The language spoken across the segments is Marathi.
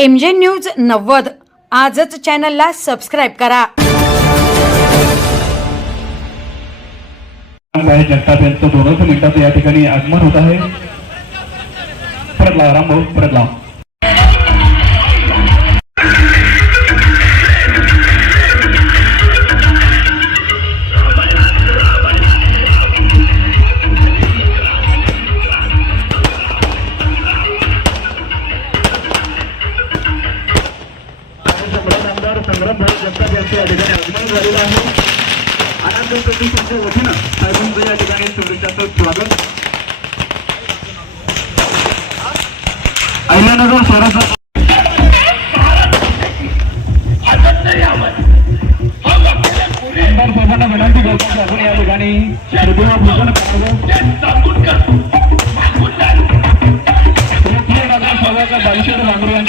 MJ न्यूज 90 आजच चॅनलला सबस्क्राइब करा। जगताप यांचं 2 मिनिटात या ठिकाणी आगमन होत आहे। परत लावा राम भाऊ, परत लावा। संग्राम भाई जगताप यांचे या ठिकाणी आगमन झालेलं आहे। आनंद प्रतिष्ठानच्या वतीनं साहेबांचं या ठिकाणी शुभेच्छाचं स्वागत। अहिल्यानगर शहराचा साहेबांना विनंती करतो की आपण या ठिकाणी पूजन बालीश्वर भांगरे यांच्या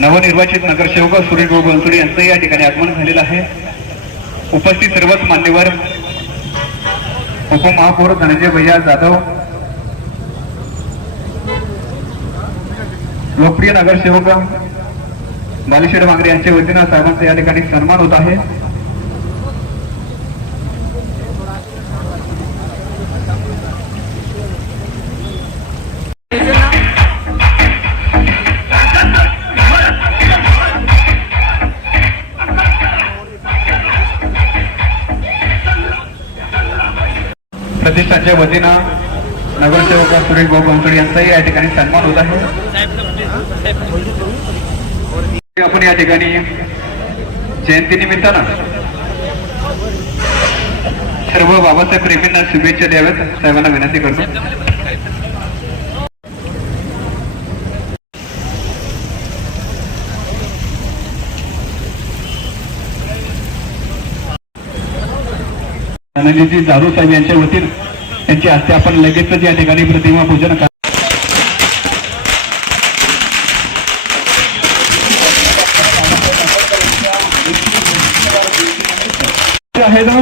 नवनिर्वाचित नगरसेवक सुरेश भाऊ बनसोडे यांचं या ठिकाणी आगमन झालेलं आहे। उपस्थित सर्वच मान्यवर, उपमहापौर धनंजय भैया जाधव, लोकप्रिय नगरसेवक बालीश्वर भांगरे यांच्या वतीनं साहेबांचा या ठिकाणी सन्मान होत आहे। प्रतिष्ठानच्या वतीनं नगरसेवक सुरेश भाऊ बनसोडे यांचाही या ठिकाणी सन्मान होत आहे। आपण या ठिकाणी जयंती निमित्तानं सर्व बाबासाहेब प्रेमींना शुभेच्छा द्याव्यात साहेबांना विनंती करतो। धनंजयजी जाधव साहेब यांच्या वतीनं त्यांच्या हस्ते आपण लगेचच या ठिकाणी प्रतिमा पूजन आहे ना।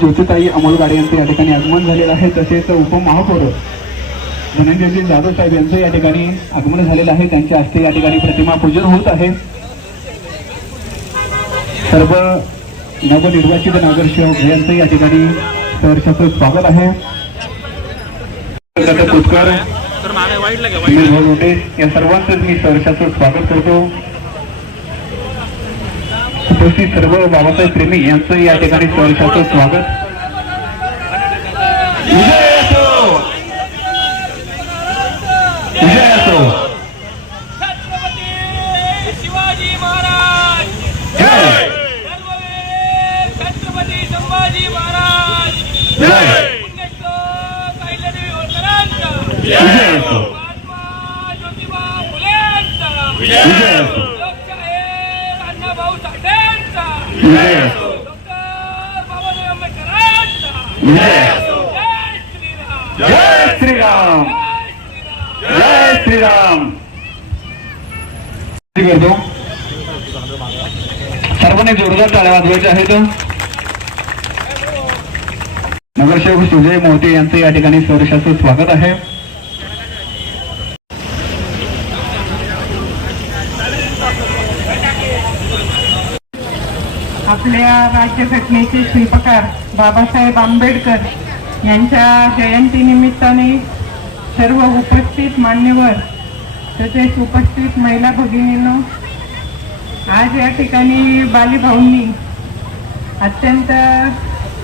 ज्योतिताई अमोल गाडे यांचे या ठिकाणी आगमन झालेलं आहे। तसेच उपमहापौर धनंजयजी जाधव साहेब यांचं या ठिकाणी आगमन झालेलं आहे। त्यांच्या हस्ते या ठिकाणी प्रतिमा पूजन होत आहे। सर्व नवनिर्वाचित नगरसेवक यांचं या ठिकाणी सहर्षाचं स्वागत आहे। पुष्कर या सर्वांचं मी सहर्षाचं स्वागत करतो। उपस्थित सर्व बाबासाहेब प्रेमी यांचं या ठिकाणी सहर्षाचं स्वागत। शिवाजी महाराज छत्रपती संभाजी महाराज विजय असो. महात्मा ज्योतिबा फुलेंचा विजय असो. लोकशाहीर अण्णाभाऊ साठेंचा विजय असो. डॉक्टर बाबासाहेब आंबेडकरांचा विजय असो. जय श्रीराम जय श्रीराम. जय श्रीराम. करतो सर्वांनी जोरदार टाळ्या वाजवायच्या आहेत. नगरसेवक सुजय मोहिते यांचं या ठिकाणी सहर्षाचं स्वागत आहे. आपल्या राज्यघटनेचे शिल्पकार बाबासाहेब आंबेडकर यांच्या जयंती निमित्ताने सर्व उपस्थित मान्यवर तसेच उपस्थित महिला भगिनींनो, आज या ठिकाणी बालीभाऊंनी अत्यंत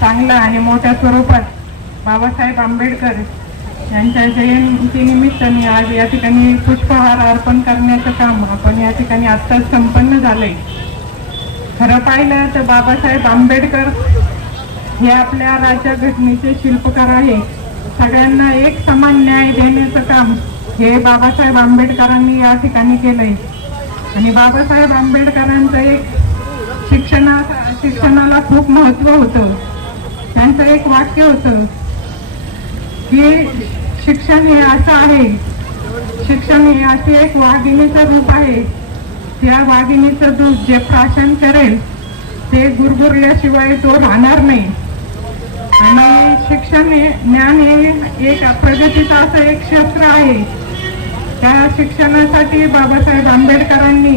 चांगला आणि मोठ्या स्वरूपात बाबासाहेब आंबेडकर यांच्या जयंती निमित्ताने आज या ठिकाणी पुष्पहार अर्पण करण्याचं काम आपण या ठिकाणी आत्ताच संपन्न झालंय. खरं पाहिलं तर बाबासाहेब आंबेडकर हे आपल्या राज्यघटनेचे शिल्पकार आहे. सगळ्यांना एक समान न्याय देण्याचं काम हे बाबासाहेब आंबेडकरांनी या ठिकाणी केलंय. आणि बाबासाहेब आंबेडकरांचं एक शिक्षणाला खूप महत्त्व होतं. त्यांचं एक वाक्य होतं की शिक्षण हे असं आहे, शिक्षण हे असे एक वाघिणीचं रूप आहे, त्या वाघिणीचं दूध जे प्राशन करेल ते गुरगुरल्याशिवाय तो राहणार नाही. आणि शिक्षण हे ज्ञान हे एक प्रगतीचं असं एक क्षेत्र आहे. त्या शिक्षणासाठी बाबासाहेब आंबेडकरांनी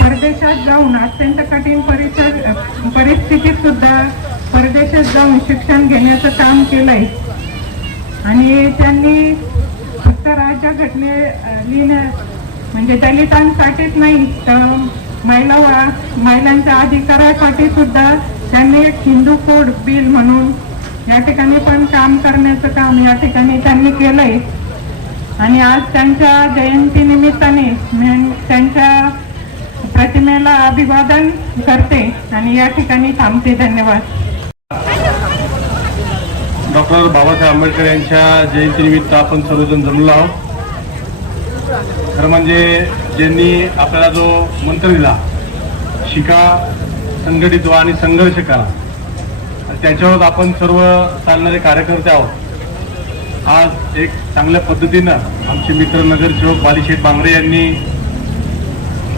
परदेशात जाऊन अत्यंत कठीण परिस्थितीत सुद्धा परदेशात जाऊन शिक्षण घेण्याचं काम केलंय. आणि त्यांनी फक्त राज्यघटने लिहिण्या म्हणजे दलितांसाठीच नाही तर महिलांच्या अधिकारासाठी सुद्धा त्यांनी एक हिंदू कोड बिल म्हणून या ठिकाणी पण काम करण्याचं काम या ठिकाणी त्यांनी केलंय. आणि आज त्यांच्या जयंती निमित्ताने मी त्यांच्या प्रतिमेला अभिवादन करते आणि या ठिकाणी थांबते. धन्यवाद. डॉक्टर बाबासाहेब आंबेडकर यांच्या जयंतीनिमित्त आपण सर्वजण जमलो आहोत. खरं म्हणजे ज्यांनी आपल्याला जो मंत्र दिला, शिका, संघटित व्हा आणि संघर्ष करा, त्याच्यावर आपण सर्व चालणारे कार्यकर्ते आहोत. आज एक चांगल्या पद्धतीनं आमचे मित्र नगरसेवक बालीशेठ बांगरे यांनी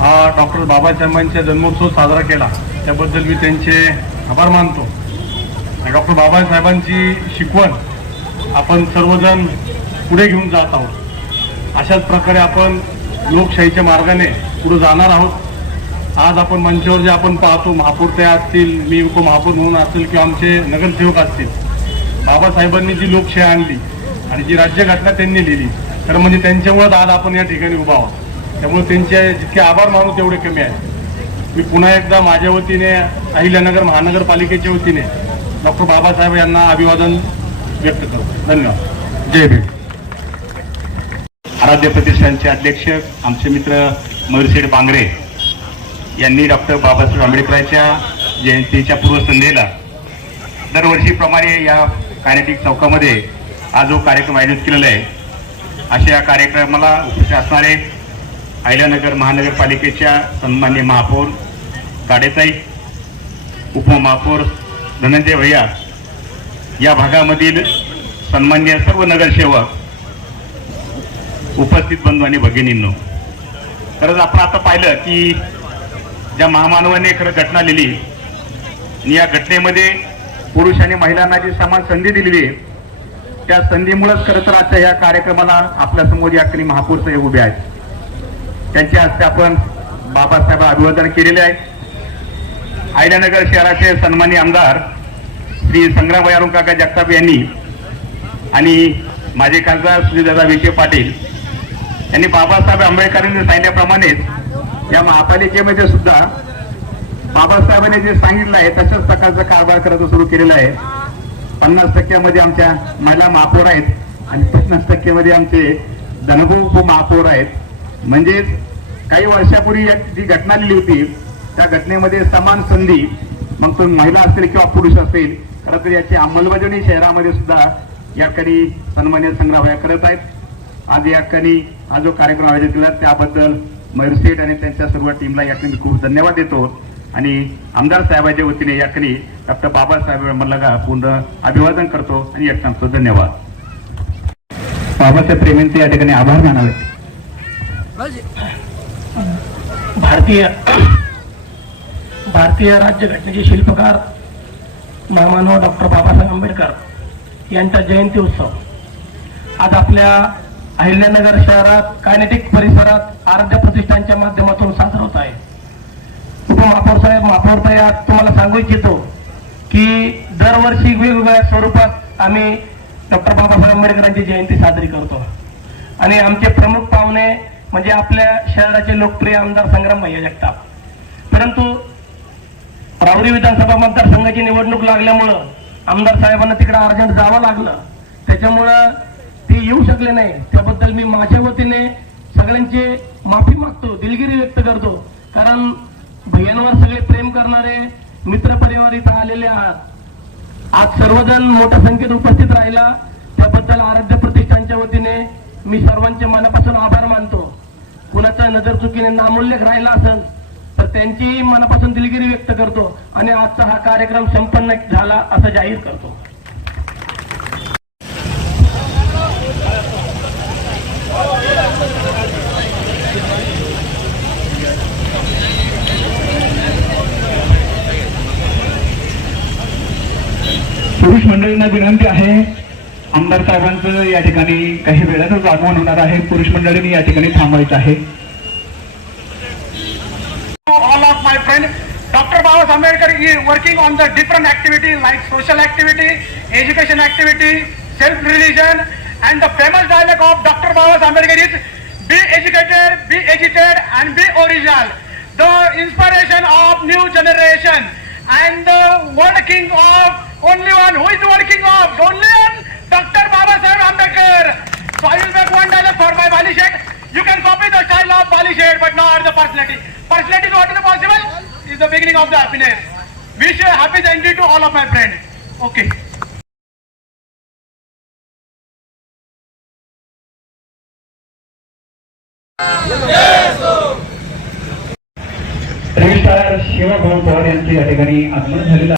हा डॉक्टर बाबासाहेबांचा जन्मोत्सव साजरा केला, त्याबद्दल मी त्यांचे आभार मानतो. डॉक्टर बाबासाहेबांची शिकवण आपण सर्वजण पुढे घेऊन जात आहोत. अशाच प्रकारे आपण लोकशाहीच्या मार्गाने पुढे जाणार आहोत. आज आपण मंचावर जे आपण पाहतो, महापौर असतील, मी उपमहापौर म्हणून असतील किंवा आमचे नगरसेवक असतील, बाबासाहेबांनी जी लोकशाही आणली आणि जी राज्यघटना त्यांनी लिहिली, तर म्हणजे त्यांच्यामुळेच आज आपण या ठिकाणी उभा आहोत. त्यामुळे त्यांचे जितके आभार मानू तेवढे कमी आहे. मी पुन्हा एकदा माझ्या वतीने, अहिल्यानगर महानगरपालिकेच्या वतीने डॉक्टर बाबासाहेब यांना अभिवादन व्यक्त करतो. धन्यवाद. जय भीम. आराध्य प्रतिष्ठानचे अध्यक्ष आमचे मित्र मयूरशेठ बांगरे यांनी डॉक्टर बाबासाहेब आंबेडकरांच्या जयंतीच्या पूर्वसंध्येला दरवर्षीप्रमाणे या कार्याटिक चौकामध्ये हा जो कार्यक्रम आयोजित केलेला आहे, अशा या कार्यक्रमाला उपस्थित असणारे अहिल्यानगर महानगरपालिकेच्या सन्माननीय महापौर गाडेताई, उपमहापौर धनंजय भैया, या भागामधील सन्माननीय सर्व नगरसेवक, उपस्थित बंधू आणि भगिनींनो, खरंच आपण आता पाहिलं की ज्या महामानवाने खरं घटना लिहिली आणि या घटनेमध्ये पुरुष आणि महिलांना जी समान संधी दिलेली आहे, त्या संधीमुळेच खरं तर आजच्या या कार्यक्रमाला आपल्या समोर या ठिकाणी महापौर साहेब उभे आहेत. त्यांच्या हस्ते आपण बाबासाहेब अभिवादन केलेले आहे. अहिल्यानगर शहराचे सन्माननीय आमदार श्री संग्रामभाई अरुणकाका जगताप यांनी आणि माझे खासदार सुनीलदादा विखे पाटील यांनी बाबासाहेब आंबेडकरांनी सांगितल्याप्रमाणेच या महापालिकेमध्ये सुद्धा बाबासाहेबांनी जे सांगितलं आहे तशाच प्रकारचा कारभार करायचं सुरू केलेला आहे. 50% आमच्या महिला महापौर आहेत आणि 50% मध्ये आमचे धनभाऊ उपमहापौर आहेत. म्हणजेच काही वर्षापूर्वी जी घटना लिहिली होती त्या घटनेमध्ये समान संधी, मग तो महिला असेल किंवा पुरुष असेल, खरं तर याची अंमलबजावणी शहरामध्ये सुद्धा या ठिकाणी सन्मान्य संग्राम करत आहेत. आज या ठिकाणी हा जो कार्यक्रम आयोजित केला त्याबद्दल मयूर शेठ आणि त्यांच्या सर्व टीमला या ठिकाणी खूप धन्यवाद देतो आणि आमदार साहेबांच्या वतीने या ठिकाणी डॉक्टर बाबासाहेब मला पूर्ण अभिवादन करतो आणि या ठिकाणी धन्यवाद. बाबासाहेब प्रेमींचे या ठिकाणी आभार मानावे. भारतीय राज्यघटनेचे शिल्पकार महामानव डॉक्टर बाबासाहेब आंबेडकर यांचा जयंती उत्सव आज आपल्या अहिल्यानगर शहरात कायनेटिक परिसरात आराध्य प्रतिष्ठानच्या माध्यमातून साजरा होत आहे. उपमहापौर साहेब, महापौर ताई, आज तुम्हाला सांगू इच्छितो की दरवर्षी वेगवेगळ्या स्वरूपात आम्ही डॉक्टर बाबासाहेब आंबेडकरांची जयंती साजरी करतो आणि आमचे प्रमुख पाहुणे म्हणजे आपल्या शहराचे लोकप्रिय आमदार संग्राम भैया जगताप. परंतु राहुरी विधानसभा मतदारसंघाची निवडणूक लागल्यामुळं आमदार साहेबांना तिकडे अर्जंट जावं लागलं, त्याच्यामुळं ते येऊ शकले नाही. त्याबद्दल मी माझ्या वतीने सगळ्यांची माफी मागतो, दिलगिरी व्यक्त करतो. कारण भैयांवर सगळे प्रेम करणारे मित्र परिवार इथं आलेले आहात. आज सर्वजण मोठ्या संख्येत उपस्थित राहिला त्याबद्दल आराध्य प्रतिष्ठानच्या वतीने मी सर्वांचे मनापासून आभार मानतो. कुणाच्या नजर चुकीने नामोल्लेख राहिला असेल तर त्यांची मनापासून दिलगिरी व्यक्त करतो आणि आजचा हा कार्यक्रम संपन्न झाला असं जाहीर करतो. पुरुष मंडळींना विनंती आहे, आमदार साहेबांचं या ठिकाणी काही वेळातच आगमन होणार आहे. पुरुष मंडळींनी या ठिकाणी थांबायचं आहे. All of my friends, Dr. Baba Ambedkar is working on the different activities like social activity, education activity, self-religion, and the famous dialogue of Dr. Baba Ambedkar is be educated, be agitated, and be original. The inspiration of new generation and the world king of only one. Who is the world king of? Only one, Dr. Baba Ambedkar. So I will make one dialogue for my Bali Sheikh. You can copy the style of Bali Sheikh, but not the personality. Personality is what is possible is the beginning of the happiness. Wish a happy Jayanti to all of my friends. Okay. Registrar Shivbhau Pawar यांचे या ठिकाणी आगमन झालेलं